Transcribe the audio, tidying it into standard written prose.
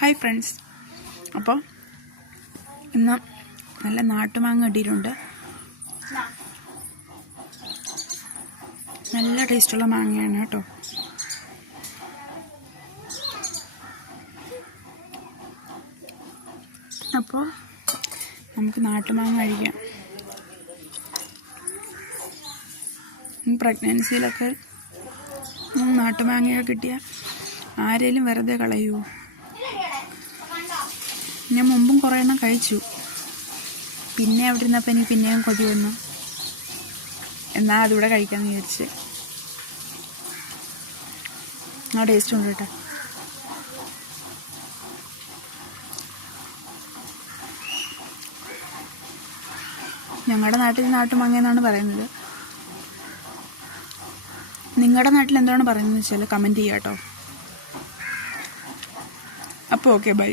Hi friends, അപ്പോൾ ഇന്ന് നല്ല നാട്ടുമാങ്ങ കിട്ടിയിട്ടുണ്ട്. നല്ല ടേസ്റ്റുള്ള മാങ്ങയാണ് കേട്ടോ. അപ്പോൾ നമുക്ക് നാട്ടുമാങ്ങ കഴിക്കാം. പ്രഗ്നൻസിയിലൊക്കെ നാട്ടുമാങ്ങയൊക്കെ കിട്ടിയാൽ ആരെങ്കിലും വെറുതെ കളയുമോ? ഞാൻ മുമ്പും കുറേ എണ്ണം കഴിച്ചു. പിന്നെ അവിടെ ഇരുന്നപ്പോൾ എനിക്ക് പിന്നെയും കൊതി വന്നു. എന്നാൽ അതിവിടെ കഴിക്കാമെന്ന് വിചാരിച്ച്. ആ ടേസ്റ്റ് ഉണ്ട് കേട്ടോ. ഞങ്ങളുടെ നാട്ടിൽ നാട്ടുമാങ്ങ എന്നാണ് പറയുന്നത്. നിങ്ങളുടെ നാട്ടിൽ എന്താണ് പറയുന്നത് വെച്ചാൽ കമൻറ്റ് ചെയ്യാം കേട്ടോ. അപ്പോൾ ഓക്കെ, ബൈ.